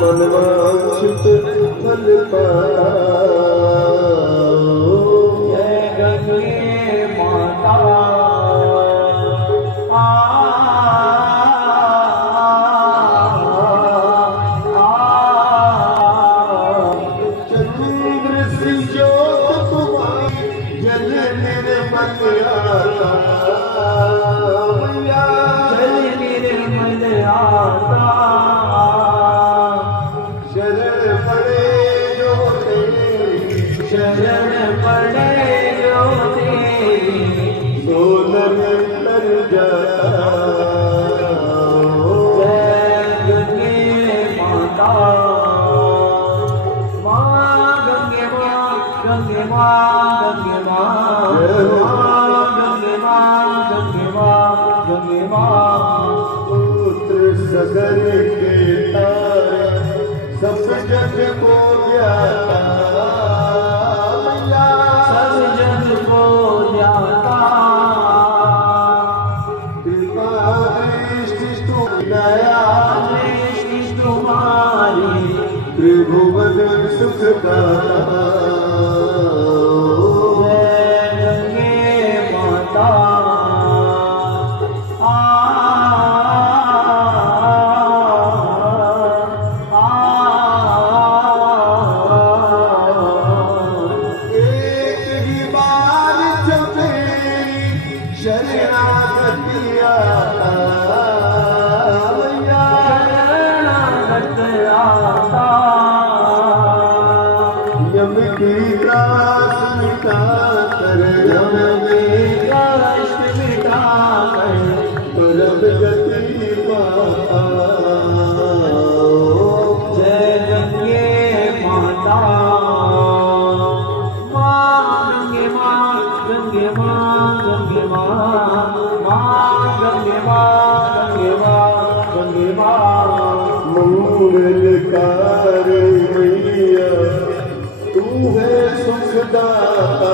मनवांछित फल पाओ। जय गंगे माता चंद्र सी ज्योत तुम्हारी जल निर्मल आता, जल निर्मल आता। शरण पड़े जो तेरी, शरण पड़े जो तेरी, सोनर तर जाता। जय गंगे माता माँ गंगे माँ गंगे माँ गंगे माँ गंगे माँ गंगे माँ गंगे माँ। पुत्र सगर के तारे सब जग को ज्ञाता, सब जग को जाता। कृपा दृष्टि दया दृष्टि तुम्हारी, त्रिभुवन सुख दाता। जय गंगे माता एक ही बार जब तेरी शरणागति आता, शरणागत आता। यम की त्रास मिटा कर, यम की कष्ट मिटा कर, परम गति पाता। जय गंगे माता माँ गंगे माँ गंगे माँ गंगे माँ माँ गंगे माँ गंगे माँ गंगे माँ। मंगलकारी मैया तू है सुखदाता।